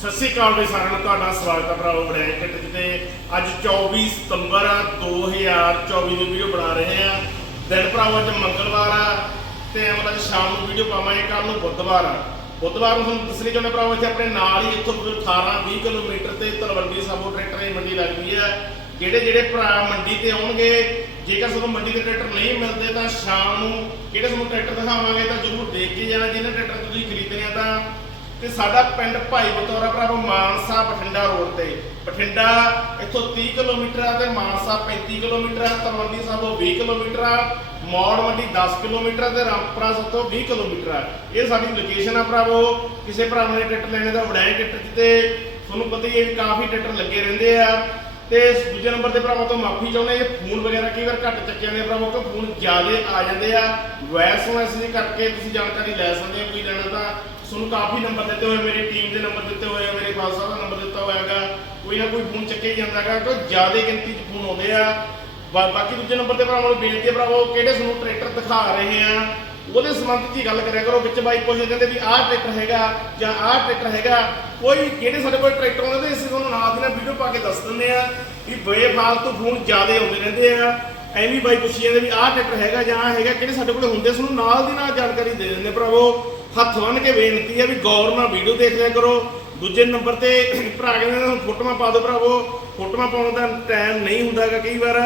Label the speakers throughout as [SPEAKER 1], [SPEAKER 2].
[SPEAKER 1] ਸਤਿ ਸ਼੍ਰੀ ਅਕਾਲ ਵੀ ਸਾਰਿਆਂ ਨੂੰ, ਤੁਹਾਡਾ ਸਵਾਗਤ ਹੈ ਭਰਾਵੋ ਬੜਾਈ ਕਿੱਟ ਤੇ ਅੱਜ 24 ਸਤੰਬਰ 2024 ਨੂੰ ਵੀਡੀਓ ਬਣਾ ਰਹੇ ਆ ਦਿਨ ਭਰਾਵੋ, ਅੱਜ ਮੰਗਲਵਾਰ ਆ ਤੇ ਅਮਲ ਅੱਜ ਸ਼ਾਮ ਨੂੰ ਵੀਡੀਓ ਪਾਵਾਂਗੇ ਕੱਲ ਨੂੰ ਬੁੱਧਵਾਰ ਆ। ਬੁੱਧਵਾਰ ਨੂੰ ਤੁਹਾਨੂੰ ਦੱਸਣੀ ਚਾਹੁੰਦੇ ਭਰਾਵੋ, ਇੱਥੇ ਆਪਣੇ ਨਾਲ ਹੀ ਇੱਥੋਂ 18 20 ਕਿਲੋਮੀਟਰ ਤੇ ਤਲਵੰਡੀ ਸਾਬੋ ਟਰੈਕਟਰ ਦੀ ਮੰਡੀ ਲੱਗਦੀ ਹੈ ਜਿਹੜੇ ਜਿਹੜੇ ਭਰਾ ਮੰਡੀ ਤੇ ਆਉਣਗੇ, ਜੇਕਰ ਤੁਹਾਨੂੰ ਮੰਡੀ ਦੇ ਟਰੈਕਟਰ ਨਹੀਂ ਮਿਲਦੇ, ਤਾਂ ਸ਼ਾਮ ਨੂੰ ਕਿਹੜੇ ਤੁਹਾਨੂੰ ਟਰੈਕਟਰ ਦਿਖਾਵਾਂਗੇ, ਤਾਂ ਜ਼ਰੂਰ ਦੇਖ ਕੇ ਜਾਣਾ। ਜਿਹਨਾਂ ਟਰੈਕਟਰ ਤੁਸੀਂ ਖਰੀਦਣੇ ਆ ਤਾਂ ਤੇ ਸਾਡਾ ਪਿੰਡ ਭਾਈ ਬਤੌਰਾ ਭਰਾਵੋ ਮਾਨਸਾ ਬਠਿੰਡਾ ਰੋਡ ਤੇ। ਬਠਿੰਡਾ ਇੱਥੋਂ 30 ਕਿਲੋਮੀਟਰ ਆ ਤੇ ਮਾਨਸਾ 35 ਕਿਲੋਮੀਟਰ ਆ, ਤਲਵੰਡੀ ਸਾਬੋ 20 ਕਿਲੋਮੀਟਰ ਆ, ਮੌੜ ਮੰਡੀ 10 ਕਿਲੋਮੀਟਰ ਆ ਤੇ ਰਾਮਪੁਰਾ ਸਭ 20 ਕਿਲੋਮੀਟਰ ਆ। ਇਹ ਸਾਡੀ ਲੋਕੇਸ਼ਨ ਆ ਭਰਾਵੋ। ਕਿਸੇ ਭਰਾ ਨੇ ਟਿਕਟ ਲੈਣੇ ਦਾ ਵਡਾਈ ਟਿਕਟ ਤੇ ਤੁਹਾਨੂੰ ਪਤਾ ਹੀ ਹੈ ਵੀ ਕਾਫੀ ਟਿਕਟ ਲੱਗੇ ਰਹਿੰਦੇ ਆ। ਤੇ ਦੂਜੇ ਨੰਬਰ ਤੇ ਭਰਾਵਾਂ ਤੋਂ ਮਾਫੀ ਚਾਹੁੰਦੇ ਇਹ ਫੋਨ ਵਗੈਰਾ ਕਈ ਵਾਰ ਘੱਟ ਚੱਕੇ ਜਾਂਦੇ ਭਰਾਵੋ ਕਿ ਫੋਨ ਜ਼ਿਆਦਾ ਆ ਜਾਂਦੇ ਆ। ਵੈਸ ਮੈਸੇਜ ਕਰਕੇ ਤੁਸੀਂ ਜਾਣਕਾਰੀ ਲੈ ਸਕਦੇ ਹੋ, ਕੋਈ ਲੈਣਾ ਤਾਂ ਤੁਹਾਨੂੰ ਕਾਫੀ ਨੰਬਰ ਦਿੱਤੇ ਹੋਏ ਮੇਰੀ ਟੀਮ ਦੇ ਨੰਬਰ ਦਿੱਤੇ ਹੋਏ ਆ, ਮੇਰੇ ਫਾਦਰ ਸਾਹਿਬ ਦਾ ਨੰਬਰ ਦਿੱਤਾ ਹੋਇਆ ਹੈਗਾ। ਕੋਈ ਨਾ ਕੋਈ ਫੋਨ ਚੱਕੇ ਜਾਂਦਾ ਹੈਗਾ ਕਿ ਜ਼ਿਆਦੇ ਗਿਣਤੀ 'ਚ ਫੋਨ ਆਉਂਦੇ ਆ। ਬਾਕੀ ਦੂਜੇ ਨੰਬਰ ਤੇ ਭਰਾਵਾਂ ਨੂੰ ਬੇਨਤੀ ਹੈ ਭਰਾਵੋ, ਕਿਹੜੇ ਤੁਹਾਨੂੰ ਟਰੈਕਟਰ ਦਿਖਾ ਰਹੇ ਆ, ਉਹਦੇ ਸੰਬੰਧ 'ਚ ਹੀ ਗੱਲ ਕਰਿਆ ਕਰੋ। ਵਿੱਚ ਬਾਈ ਪੁੱਛਦੇ ਕਹਿੰਦੇ ਵੀ ਆਹ ਟਰੈਕਟਰ ਹੈਗਾ ਜਾਂ ਆਹ ਟਰੈਕਟਰ ਹੈਗਾ। ਕੋਈ ਕਿਹੜੇ ਸਾਡੇ ਕੋਲ ਟਰੈਕਟਰ ਆਉਂਦੇ ਤੇ ਅਸੀਂ ਤੁਹਾਨੂੰ ਨਾਲ ਦੀ ਨਾਲ ਵੀਡੀਓ ਪਾ ਕੇ ਦੱਸ ਦਿੰਦੇ ਆ ਵੀ ਬੇਫਾਲਤੂ ਫੋਨ ਜ਼ਿਆਦਾ ਆਉਂਦੇ ਰਹਿੰਦੇ ਆ। ਐਵੇਂ ਬਾਈ ਪੁੱਛੀ ਜਾਂਦੇ ਵੀ ਆਹ ਟਰੈਕਟਰ ਹੈਗਾ ਜਾਂ ਆਹ ਹੈਗਾ, ਕਿਹੜੇ ਸਾਡੇ ਕੋਲ ਹੁੰਦੇ ਤੁਹਾਨੂੰ ਨਾਲ ਦੀ ਨਾਲ ਜਾਣਕਾਰੀ ਦੇ ਦਿੰਦੇ ਭਰਾਵੋ। ਹੱਥ ਬੰਨ ਕੇ ਬੇਨਤੀ ਹੈ ਵੀ ਗੌਰ ਨਾਲ ਵੀਡੀਓ ਦੇਖ ਲਿਆ ਕਰੋ। ਦੂਜੇ ਨੰਬਰ ਤੇ ਭਰਾ ਕਹਿੰਦੇ ਨੇ ਫੋਟੋਆਂ ਪਾ ਦਿਓ ਭਰਾਵੋ। ਫੋਟੋਆਂ ਪਾਉਣ ਦਾ ਟਾਈਮ ਨਹੀਂ ਹੁੰਦਾ ਹੈਗਾ ਕਈ ਵਾਰ।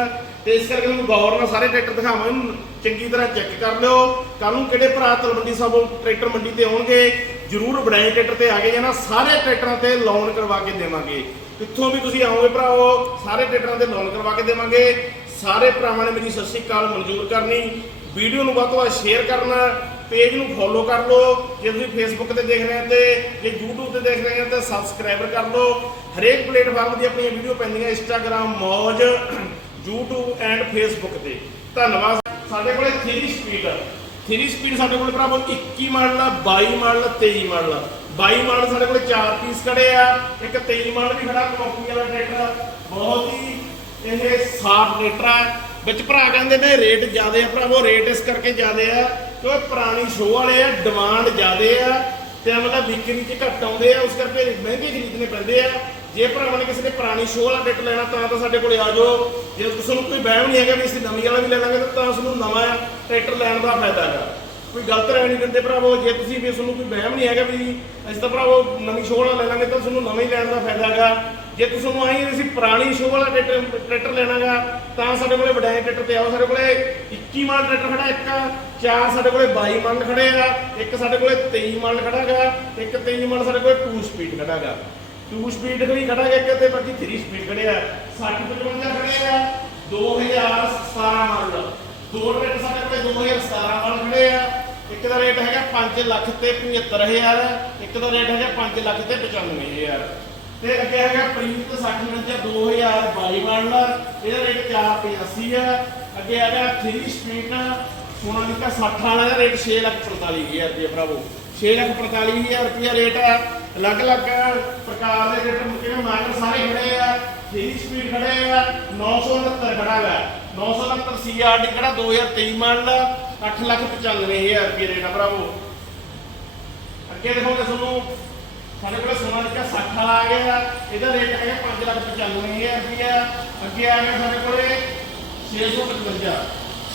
[SPEAKER 1] ਤੇ ਇਸ ਕਰਕੇ ਤੁਹਾਨੂੰ ਗੌਰ ਨਾਲ ਸਾਰੇ ਟਰੈਕਟਰ ਦਿਖਾਵਾਂਗੇ। ਚੰਗੀ ਤਰ੍ਹਾਂ ਚੈੱਕ ਕਰ ਲਿਓ। ਕੱਲ ਨੂੰ ਕਿਹੜੇ ਭਰਾ ਤਲਵੰਡੀ ਸਾਬੋ ਟਰੈਕਟਰ ਮੰਡੀ ਤੇ ਆਉਣਗੇ, ਜਰੂਰ ਬਣਾਏ ਟਰੈਕਟਰ ਤੇ ਆ ਕੇ ਜਾਣਾ। ਸਾਰੇ ਟਰੈਕਟਰਾਂ ਤੇ ਲੋਨ ਕਰਵਾ ਕੇ ਦੇਵਾਂਗੇ। ਕਿੱਥੋਂ ਵੀ ਤੁਸੀਂ ਆਓਗੇ ਭਰਾਵੋ, ਸਾਰੇ ਟਰੈਕਟਰਾਂ ਤੇ ਲੋਨ ਕਰਵਾ ਕੇ ਦੇਵਾਂਗੇ। ਸਾਰੇ ਭਰਾਵਾਂ ਨੇ ਮੇਰੀ ਸਤਿ ਸ਼੍ਰੀ ਅਕਾਲ ਮਨਜ਼ੂਰ ਕਰਨੀ। ਵੀਡੀਓ ਨੂੰ ਵੱਧ ਤੋਂ ਵੱਧ ਸ਼ੇਅਰ ਕਰਨਾ। ਪੇਜ ਨੂੰ ਫੋਲੋ ਕਰ ਲਓ। ਜੇ ਤੁਸੀਂ ਫੇਸਬੁੱਕ ਤੇ ਦੇਖ ਰਹੇ ਹੋ ਤੇ ਜੇ YouTube ਤੇ ਦੇਖ ਰਹੇ ਹੋ ਤੇ ਸਬਸਕ੍ਰਾਈਬਰ ਕਰ ਲਓ। ਹਰੇਕ ਪਲੇਟਫਾਰਮ ਦੀ ਆਪਣੀਆਂ ਵੀਡੀਓ ਪੈਂਦੀਆਂ ਇੰਸਟਾਗ੍ਰam ਮੌਜ, YouTube ਐਂਡ ਫੇਸਬੁੱਕ ਤੇ। ਧੰਨਵਾਦ। ਸਾਡੇ ਕੋਲੇ 3 ਸਪੀਡ 3 ਸਪੀਡ ਸਾਡੇ ਕੋਲੇ ਭਰਾਵੋ 21 ਮਾਡਲ ਆ 22 ਮਾਡਲ ਆ 23 ਮਾਡਲ ਆ। 22 ਮਾਡਲ ਸਾਡੇ ਕੋਲੇ 4 ਪੀਸ ਖੜੇ ਆ। ਇੱਕ 23 ਮਾਡਲ ਵੀ ਖੜਾ ਕੰਪਨੀ ਵਾਲਾ ਟਰੈਕਟਰ ਬਹੁਤ ਹੀ ਇਹ ਸਾਫ਼ ਟਰੈਕਟਰ ਆ। ਵਿੱਚ ਭਰਾ ਕਹਿੰਦੇ ਨੇ ਰੇਟ ਜ਼ਿਆਦਾ ਆ ਭਰਾਵੋ ਰੇਟ ਇਸ ਕਰਕੇ ਜ਼ਿਆਦਾ ਆ ਕਿਉਂਕਿ ਪੁਰਾਣੀ ਸ਼ੋਅ ਵਾਲੇ ਆ ਡਿਮਾਂਡ ਜ਼ਿਆਦੇ ਆ ਤੇ ਮਤਲਬ ਵਿਕਰੀ 'ਚ ਘੱਟ ਆਉਂਦੇ ਆ, ਉਸ ਕਰਕੇ ਮਹਿੰਗੇ ਖਰੀਦਣੇ ਪੈਂਦੇ ਆ। ਜੇ ਭਰਾਵਾਂ ਨੇ ਕਿਸੇ ਨੇ ਪੁਰਾਣੀ ਸ਼ੋਅ ਵਾਲਾ ਟਰੈਕਟਰ ਲੈਣਾ, ਤਾਂ ਤਾਂ ਸਾਡੇ ਕੋਲੇ ਆ ਜਾਓ। ਜੇ ਤੁਸੀਂ ਨੂੰ ਕੋਈ ਵਹਿਮ ਨਹੀਂ ਹੈਗਾ ਵੀ ਅਸੀਂ ਨਵੀਂ ਵਾਲਾ ਵੀ ਲੈ ਲਾਂਗੇ, ਤਾਂ ਉਸ ਨੂੰ ਨਵਾਂ ਟਰੈਕਟਰ ਲੈਣ ਦਾ ਫਾਇਦਾ ਹੈਗਾ। ਕੋਈ ਗਲਤ ਰਹਿ ਨਹੀਂ ਦਿੰਦੇ ਭਰਾਵੋ। ਜੇ ਤੁਸੀਂ ਵੀ ਤੁਹਾਨੂੰ ਕੋਈ ਵਹਿਮ ਨਹੀਂ ਹੈਗਾ ਵੀ ਅਸੀਂ ਤਾਂ ਭਰਾਵੋ ਨਵੀਂ ਸ਼ੋਅ ਵਾਲਾ ਲੈ ਲਾਂਗੇ, ਤਾਂ ਤੁਹਾਨੂੰ ਨਵਾਂ ਹੀ ਲੈਣ ਦਾ ਫਾਇਦਾ ਹੈਗਾ। ਜੇ ਤੁਹਾਨੂੰ ਨੂੰ ਆਈ ਅਸੀਂ ਪੁਰਾਣੀ ਸ਼ੋਅ ਵਾਲਾ ਟਰੈਕਟਰ ਟਰੈਕਟਰ ਲੈਣਾਗਾ, ਤਾਂ ਸਾਡੇ ਕੋਲੇ ਵਡਾਏ ਟਰੈਕਟਰ ਤੇ ਆਓ। ਸਾਡੇ ਕੋਲੇ 21 ਮਾਡਲ ਟਰੈਕਟਰ ਖੜਾ ਇੱਕ, ਚਾਰ ਸਾਡੇ ਕੋਲੇ 22 ਮਾਡਲ ਖੜੇ ਆ ਇੱਕ ਸਾਡੇ ਕੋਲੇ 23 ਮਾਡਲ ਖੜਾ ਹੈਗਾ ਇੱਕ 23 ਮਾਡਲ ਸਾਡੇ ਕੋਲੇ 2 ਸਪੀਡ ਖੜਾ ਹੈਗਾ 2 ਸਪੀਡ ਵੀ ਖੜਾ ਹੈਗਾ ਇੱਕ ਤੇ ਬਾਕੀ 3 ਸਪੀਡ ਖੜੇ ਆ 60 55 ਖੜੇ ਆ 2017 ਮਾਡਲ ਦੋ ਟਰੈਕਟਰ ਸਾਡੇ ਕੋਲੇ 2017 ਮਾਡਲ ਖੜੇ ਆ ਇੱਕ ਦਾ ਰੇਟ ਹੈਗਾ 5 ਲੱਖ ਤੇ 75000 ਇੱਕ ਦਾ ਰੇਟ ਹੈਗਾ 5 ਲੱਖ ਤੇ 95000 ਤੇ ਅੱਗੇ ਹੈਗਾ ਪ੍ਰੀਤ 60 49 2022 ਮਾਡਲ ਇਹਦਾ ਰੇਟ 485 ਆ। ਅੱਗੇ ਹੈਗਾ 3 ਸਪੀਡ ਸੋਨਾਲੀਕਾ 60 ਵਾਲਾ ਦਾ ਰੇਟ 6 ਲੱਖ 45000 ਰੁਪਏ ਭਰਾਵੋ। 6 ਲੱਖ 45000 ਰੁਪਏ ਰੇਟ ਆ। ਅਲੱਗ-ਅਲੱਗ ਪ੍ਰਕਾਰ ਦੇ ਰੇਟ ਮੁਕਿਆ ਮਾਡਲ ਸਾਰੇ ਖੜੇ ਆ। 3 ਸਪੀਡ ਖੜੇ ਆ 969 ਖੜਾ ਹੈ 969 ਸੀਆਰਡੀ ਖੜਾ 2023 ਮਾਡਲ 8 ਲੱਖ 95000 ਰੁਪਏ ਰੇਟ ਆ ਭਰਾਵੋ। ਅੱਗੇ ਦੇਖੋਗੇ ਤੁਹਾਨੂੰ ਸਾਡੇ ਕੋਲ ਸੋਨਾਲੀਕਾ 60 ਵਾਲਾ ਆ ਗਿਆ ਇਹਦਾ ਰੇਟ ਹੈਗਾ 5 ਲੱਖ 95000 ਰੁਪਏ ਅੱਗੇ ਆ ਗਿਆ ਸਾਡੇ ਕੋਲੇ 655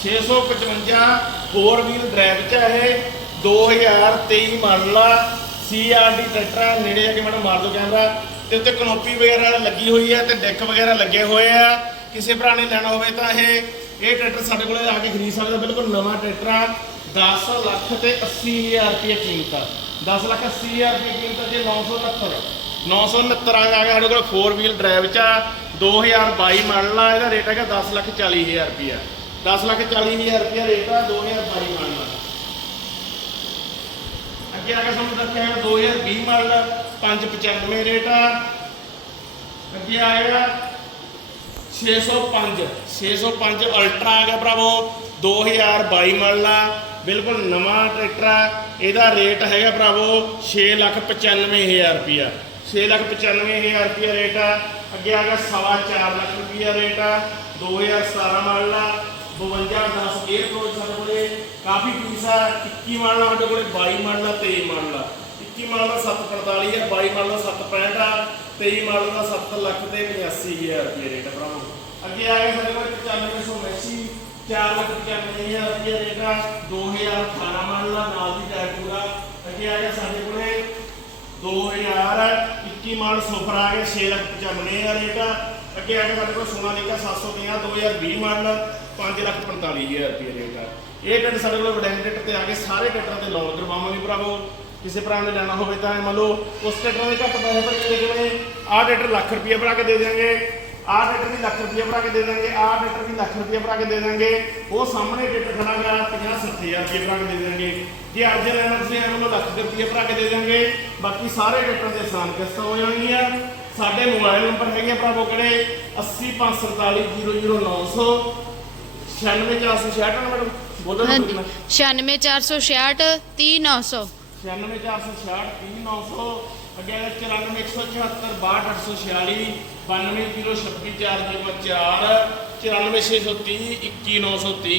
[SPEAKER 1] 655 ਫੋਰ ਵੀਲ ਡਰਾਈਵ ਚ ਹੈ ਇਹ। 2023 ਮਾਡਲ ਆ। ਸੀਆਰਡੀ ਟਰੈਕਟਰ ਆ, ਨੇੜੇ ਆ ਕੇ ਮੈਨੂੰ ਮਾਰ ਦਿਓ ਕੈਮਰਾ ਤੇ ਉੱਤੇ ਕਨੋਪੀ ਵਗੈਰਾ ਲੱਗੀ ਹੋਈ ਹੈ ਤੇ ਡੈਕ ਵਗੈਰਾ ਲੱਗੇ ਹੋਏ ਆ। ਕਿਸੇ ਭਰਾ ਨੇ ਲੈਣਾ ਹੋਵੇ ਤਾਂ ਇਹ ਇਹ ਟਰੈਕਟਰ ਸਾਡੇ ਕੋਲੇ ਆ ਕੇ ਖਰੀਦ ਸਕਦਾ। ਬਿਲਕੁਲ ਨਵਾਂ ਟਰੈਕਟਰ ਆ। 10 ਲੱਖ ਤੇ 80000 ਰੁਪਏ ਕੀਮਤ ਆ। 10 ਲੱਖ 80000 ਰੁਪਏ ਕੀਮਤ ਆ ਜੇ 969 969 ਆ ਗਿਆ ਸਾਡੇ ਕੋਲ 4 ਵੀਲ ਡਰਾਈਵ ਚ ਆ। 2022 ਮਾਡਲ ਆ, ਇਹਦਾ ਰੇਟ ਹੈਗਾ 10 ਲੱਖ 40000 ਰੁਪਏ 10 ਲੱਖ 40000 ਰੁਪਏ ਰੇਟ ਆ 2022 ਮਾਡਲ ਅੱਗੇ ਆ ਕੇ ਤੁਹਾਨੂੰ ਦੱਸਿਆ ਹੈ 2020 ਮਾਡਲ 595 ਰੇਟ ਆ ਅੱਗੇ ਆਏਗਾ 605 605 ਅਲਟਰਾ ਆ ਗਿਆ, ਭਰਾਵੋ। 2022 ਮਾਡਲ ਆ, ਬਿਲਕੁਲ ਨਵਾਂ ਟਰੈਕਟਰ ਆ। ਇਹਦਾ ਰੇਟ ਹੈਗਾ ਭਰਾਵੋ 695000 ਰੁਪਿਆ 695000 ਰੁਪਿਆ ਰੇਟ ਆ। ਅੱਗੇ ਆ ਗਿਆ ਸਵਾ ਚਾਰ ਲੱਖ ਰੁਪਿਆ ਰੇਟ ਆ। 2017 ਮਾਡਲ ਆ 52 10 에ਅਰ ਪ੍ਰੋ ਸਾਡੇ ਕੋਲੇ ਕਾਫੀ ਪੀਸ ਆ। 21 ਮਾਡਲ ਸਾਡੇ ਕੋਲੇ 22 ਮਾਡਲ ਆ 23 ਮਾਡਲ ਆ। 21 ਮਾਡਲ ਦਾ 745 ਹੈ 22 ਮਾਡਲ ਦਾ 765 ਆ। 23 ਮਾਡਲ ਦਾ 7 ਲੱਖ ਤੇ 85000 ਰੁਪਏ ਰੇਟ ਆ ਭਰਾਵੋ। ਅੱਗੇ ਆ ਗਿਆ ਸਾਡੇ ਕੋਲ 9500 ਮੈਸੀ 4 ਲੱਖ 95000 ਰੁਪਏ ਰੇਟ ਆ 2018 ਮਾਡਲ ਦਾ ਨਾਲ ਦੀ ਟਾਇਰ ਪੂਰਾ। ਅੱਗੇ ਆ ਗਿਆ ਸਾਡੇ ਕੋਲੇ 2021 ਮਾਡਲ ਸੁਪਰ ਆ ਗਿਆ 6 ਲੱਖ 95000 ਰੇਟ ਆ ਅੱਗੇ ਆ ਗਿਆ ਸਾਡੇ ਕੋਲ ਸੋਨਾਲੀਕਾ 750 2020 ਮਾਡਲ 5 ਲੱਖ 45000 ਰੁਪਏ ਰੇਟ ਆ ਇਹ ਟਰੈਕਟਰ ਸਾਡੇ ਕੋਲ ਵਡੈਂਗ ਟਰੈਕਟਰ ਤੇ ਆ ਕੇ ਸਾਰੇ ਟਰੈਕਟਰਾਂ ਤੇ ਲੋਨ ਕਰਵਾਵਾਂਗੇ ਭਰਾਵੋ। ਕਿਸੇ ਭਰਾ ਨੇ ਲੈਣਾ ਹੋਵੇ ਤਾਂ ਮੰਨ ਲਓ, ਉਸ ਕੱਟਾਂ ਦੇ ਘੱਟ ਪੈਸੇ ਭਰ ਕੇ ਕਿਵੇਂ ਆਹ ਟਰੈਕਟਰ ਲੱਖ ਰੁਪਏ ਭਰਾ ਕੇ ਦੇ ਦਿਆਂਗੇ। ਆਹ ਟਰੈਕਟਰ ਵੀ ਲੱਖ ਰੁਪਏ ਭਰਾ ਕੇ ਦੇ ਦਾਂਗੇ ਆਹ ਟਰੈਕਟਰ ਵੀ ਲੱਖ ਰੁਪਏ ਭਰਾ ਕੇ ਦੇ ਦਾਂਗੇ। ਉਹ ਸਾਹਮਣੇ ਟਰੈਕਟਰ ਖੜਾ ਗਾ 50 60000 ਰੁਪਏ ਭਰਾ ਕੇ ਦੇ ਦਾਂਗੇ। ਜੇ ਅੱਜ ਲੈਣਾ ਤੁਸੀਂ ਐਵੇਂ ਲਓ ਲੱਖ ਰੁਪਏ ਭਰਾ ਕੇ ਦੇ ਦਾਂਗੇ। ਬਾਕੀ ਸਾਰੇ ਟਰੈਕਟਰਾਂ ਦੇ ਆਸਾਨ ਕਿਸ਼ਤਾਂ ਹੋ ਜਾਣਗੀਆਂ। ਸਾਡੇ ਮੋਬਾਈਲ ਨੰਬਰ ਹੈਗੇ ਭਰਾਵੋ ਕਿਹੜੇ? 80547000900 96466 ਮੈਡਮ ਬੋਲੋ ਨਾ
[SPEAKER 2] ਹਾਂਜੀ
[SPEAKER 1] ਤੁਸੀਂ।
[SPEAKER 2] 96466 30900
[SPEAKER 1] 96466 900 ਅੱਗੇ ਹੈ 94174 62846 920624 94630 21930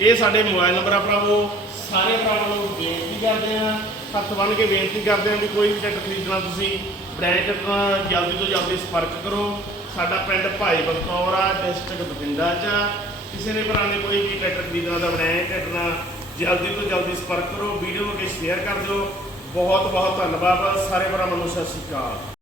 [SPEAKER 1] ਇਹ ਸਾਡੇ ਮੋਬਾਈਲ ਨੰਬਰ ਆ ਭਰਾਵੋ ਸਾਰੇ ਭਰਾਵਾਂ ਨੂੰ ਬੇਨਤੀ ਕਰਦੇ ਆ ਹੱਥ ਬੰਨ ਕੇ ਬੇਨਤੀ ਕਰਦੇ ਆ ਵੀ ਕੋਈ ਵੀ ਟਰੈਕਟਰ ਖਰੀਦਣਾ ਤੁਸੀਂ ਬ੍ਰੈਂਡ ਨਾਲ ਜਲਦੀ ਤੋਂ ਜਲਦੀ ਸੰਪਰਕ ਕਰੋ ਸਾਡਾ ਪਿੰਡ ਭਾਈ ਬਲਕੌਰ ਆ ਡਿਸਟ੍ਰਿਕਟ ਬਠਿੰਡਾ ਚ ਆ। ਕਿਸੇ ਨੇ ਭਰਾ ਨੇ ਕੋਈ ਵੀ ਟਰੈਕਟਰ ਖਰੀਦਣਾ ਤਾਂ ਬ੍ਰੈਂਡ ਟਰੈਕਟਰ ਜਲਦੀ ਤੋਂ ਜਲਦੀ ਸੰਪਰਕ ਕਰੋ ਵੀਡੀਓ ਨੂੰ ਅੱਗੇ ਸ਼ੇਅਰ ਕਰ ਦਿਓ। ਬਹੁਤ ਬਹੁਤ ਧੰਨਵਾਦ, ਸਾਰੇ ਭਰਾਵਾਂ ਨੂੰ ਸਤਿ ਸ਼੍ਰੀ ਅਕਾਲ।